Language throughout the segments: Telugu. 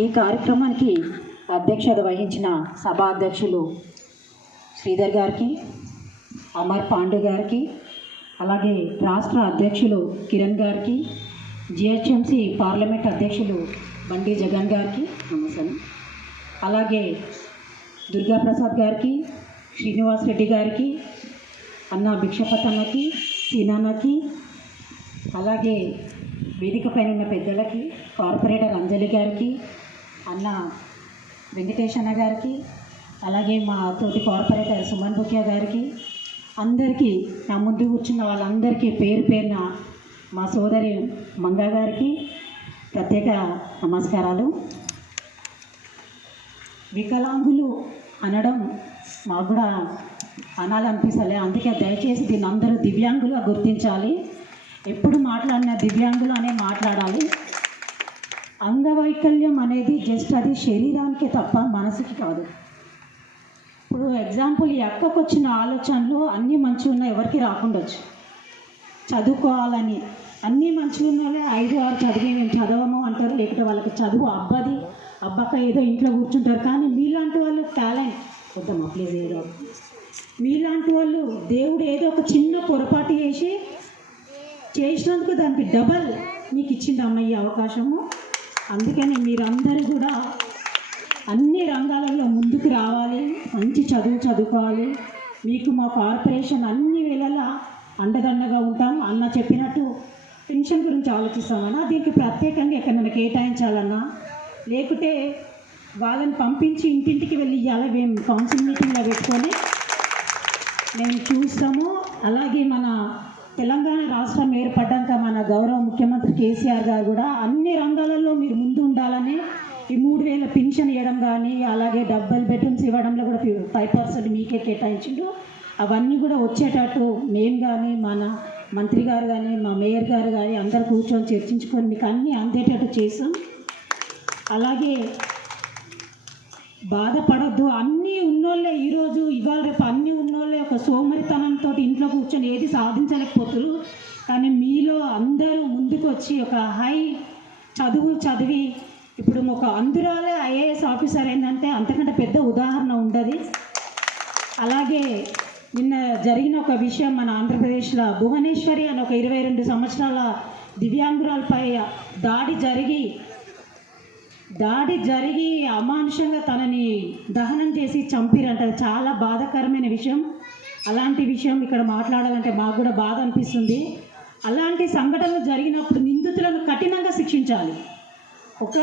ఈ కార్యక్రమానికి అధ్యక్షత వహించిన సభా అధ్యక్షులు శ్రీధర్ గారికి, అమర్ పాండే గారికి, అలాగే రాష్ట్ర అధ్యక్షులు కిరణ్ గారికి, జిహెచ్ఎంసి పార్లమెంట్ అధ్యక్షులు బండి జగన్ గారికి నమస్కారం, అలాగే దుర్గాప్రసాద్ గారికి, శ్రీనివాస్ రెడ్డి గారికి, అన్న భిక్షపతన్నకి, సీనాన్నకి, అలాగే వేదిక పైన ఉన్న పెద్దలకి, కార్పొరేటర్ అంజలి గారికి, అన్న వెంకటేష్ అన్న గారికి, అలాగే మా తోటి కార్పొరేటర్ సుమన్ బుకియా గారికి, అందరికీ నా ముందు కూర్చున్న వాళ్ళందరికీ పేరు పేరున మా సోదరి మంగా గారికి ప్రత్యేక నమస్కారాలు. వికలాంగులు అనడం మాకు కూడా అనాలనిపిస్తలే, అందుకే దయచేసి దీన్ని అందరూ దివ్యాంగులుగా గుర్తించాలి. ఎప్పుడు మాట్లాడినా దివ్యాంగులు అనే మాట్లాడాలి. అంగవైకల్యం అనేది జస్ట్ అది శరీరానికి తప్ప మనసుకి కాదు. ఇప్పుడు ఎగ్జాంపుల్ ఈ అక్కకు వచ్చిన ఆలోచనలు అన్నీ మంచిగా ఉన్నాయి, ఎవరికి రాకుండొచ్చు. చదువుకోవాలని అన్నీ మంచిగా ఉన్నాయే, 5-6 చదివి మేము చదవము అంటారు, లేకపోతే వాళ్ళకి చదువు అబ్బక్క ఏదో ఇంట్లో కూర్చుంటారు. కానీ మీలాంటి వాళ్ళు టాలెంట్ వద్దమ్మా ప్లీజ్, ఏదో మీలాంటి వాళ్ళు దేవుడు ఏదో ఒక చిన్న పొరపాటు చేసినందుకు దానికి డబల్ మీకు ఇచ్చిందమ్మ ఈ అవకాశము. అందుకని మీరందరూ కూడా అన్ని రంగాలలో ముందుకు రావాలి, మంచి చదువుకోవాలి. మీకు మా కార్పొరేషన్ అన్ని వేళలా అండదండగా ఉంటాం. అన్న చెప్పినట్టు పెన్షన్ గురించి ఆలోచిస్తామన్నా, దీనికి ప్రత్యేకంగా ఎక్కడైనా కేటాయించాలన్నా, లేకుంటే వాళ్ళని పంపించి ఇంటింటికి వెళ్ళి ఇవ్వాలి, మేము కౌన్సిల్ మీటింగ్లో పెట్టుకొని మేము చూస్తాము. అలాగే మన తెలంగాణ రాష్ట్రం ఏర్పడ్డాక మన గౌరవ ముఖ్యమంత్రి కేసీఆర్ గారు కూడా అన్ని రంగాలలో మీరు ముందు ఉండాలని ఈ 3000 పెన్షన్ ఇవ్వడం కానీ, అలాగే డబుల్ బెడ్రూమ్స్ ఇవ్వడంలో కూడా 5% మీకే కేటాయించిండు. అవన్నీ కూడా వచ్చేటట్టు మేము కానీ, మన మంత్రి గారు కానీ, మా మేయర్ గారు కానీ అందరు కూర్చొని చర్చించుకొని మీకు అన్నీ అందేటట్టు చేసాం. అలాగే బాధపడద్దు, అన్నీ ఉన్నోళ్ళే ఈరోజు ఇవాళ రేపు అన్నీ ఉన్నోళ్ళే ఒక సోమరితనంతో ఇంట్లో కూర్చొని ఏది సాధించలేకపోతున్నారు. కానీ మీలో అందరూ ముందుకు వచ్చి ఒక హై చదివి ఇప్పుడు ఒక అందురాలే ఐఏఎస్ ఆఫీసర్ ఏంటంటే అంతకంటే పెద్ద ఉదాహరణ ఉండదు. అలాగే నిన్న జరిగిన ఒక విషయం, మన ఆంధ్రప్రదేశ్లో భువనేశ్వరి అని ఒక 22 సంవత్సరాల దివ్యాంగురాలపై దాడి జరిగి అమానుషంగా తనని దహనం చేసి చంపిరంట. చాలా బాధాకరమైన విషయం. అలాంటి విషయం ఇక్కడ మాట్లాడాలంటే మాకు కూడా బాధ అనిపిస్తుంది. అలాంటి సంఘటనలు జరిగినప్పుడు నిందితులను కఠినంగా శిక్షించాలి. ఒక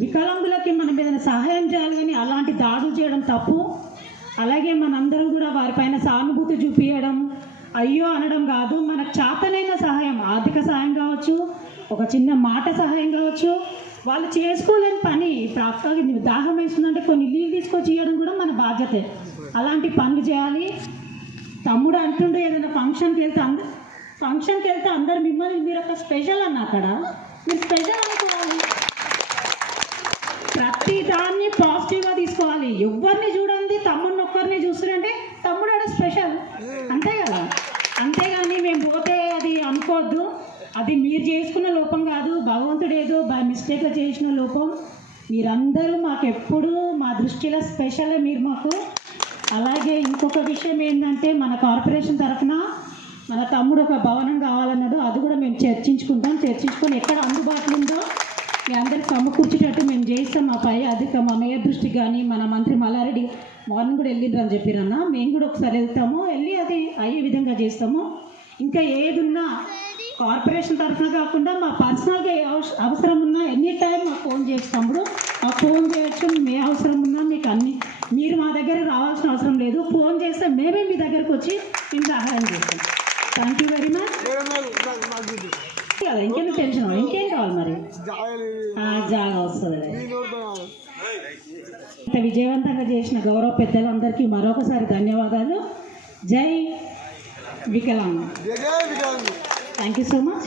వికలాంగులకి మనం ఏదైనా సహాయం చేయాలి, కానీ అలాంటి దాడులు చేయడం తప్పు. అలాగే మనందరం కూడా వారిపైన సానుభూతి చూపించడం, అయ్యో అనడం కాదు. మనకు చేతనైన సహాయం, ఆర్థిక సహాయం కావచ్చు, ఒక చిన్న మాట సహాయం కావచ్చు, వాళ్ళు చేసుకోలేని పని. ఇప్పుడు అక్కకి దాహం వేస్తుందంటే కొన్ని నీళ్ళు తీసుకొచ్చి ఇవ్వడం కూడా మన బాధ్యతే. అలాంటి పనులు చేయాలి. తమ్ముడు అంటుండే ఏదైనా ఫంక్షన్కి వెళ్తే అందరు మిమ్మల్ని మీరు ఒక స్పెషల్ అన్న, అక్కడ మీరు స్పెషల్ అనుకోవాలి. ప్రతి దాన్ని పాజిటివ్గా తీసుకోవాలి. ఎవరిని చూడండి, తమ్ముడిని ఒక్కరిని చూస్తుంటే తమ్ముడు అంటే స్పెషల్, అంతే కదా. అంతేగాని మేము పోతే అది అనుకోవద్దు. అది మీరు చేసుకున్న లోపం కాదు, భగవంతుడు ఏదో బై మిస్టేక్గా చేసిన లోపం. మీరందరూ మాకు ఎప్పుడూ మా దృష్టిలో స్పెషలే మీరు మాకు. అలాగే ఇంకొక విషయం ఏంటంటే, మన కార్పొరేషన్ తరఫున మన తమ్ముడు ఒక భవనం కావాలన్నాడు. అది కూడా మేము చర్చించుకొని ఎక్కడ అందుబాటులో ఉందో మీ అందరికి సమకూర్చేటట్టు మేము చేస్తాం. మా మేయర్ దృష్టికి కానీ, మన మంత్రి మల్లారెడ్డి మార్నింగ్ కూడా వెళ్ళిండ్రని చెప్పిరన్నా, మేము కూడా ఒకసారి వెళ్తాము, వెళ్ళి అది అయ్యే విధంగా చేస్తాము. ఇంకా ఏదున్నా కార్పొరేషన్ తరఫున కాకుండా మా పర్సనల్గా అవసరం ఉన్నా ఎనీ టైం మాకు ఫోన్ చేసినప్పుడు మాకు ఫోన్ చేయొచ్చు. ఏ అవసరం ఉన్నా మీకు అన్నీ, మీరు మా దగ్గర రావాల్సిన అవసరం లేదు. ఫోన్ చేస్తే మేమే మీ దగ్గరకు వచ్చి మేము సహాయం చేస్తాం. Thank you very much. కదా ఇంకేం టెన్షన్, ఇంకేం కావాలి మరి, జాగా వస్తుంది. ఇంత విజయవంతంగా చేసిన గౌరవ పెద్దలందరికీ మరొకసారి ధన్యవాదాలు. జై Viklang. Thank you so much.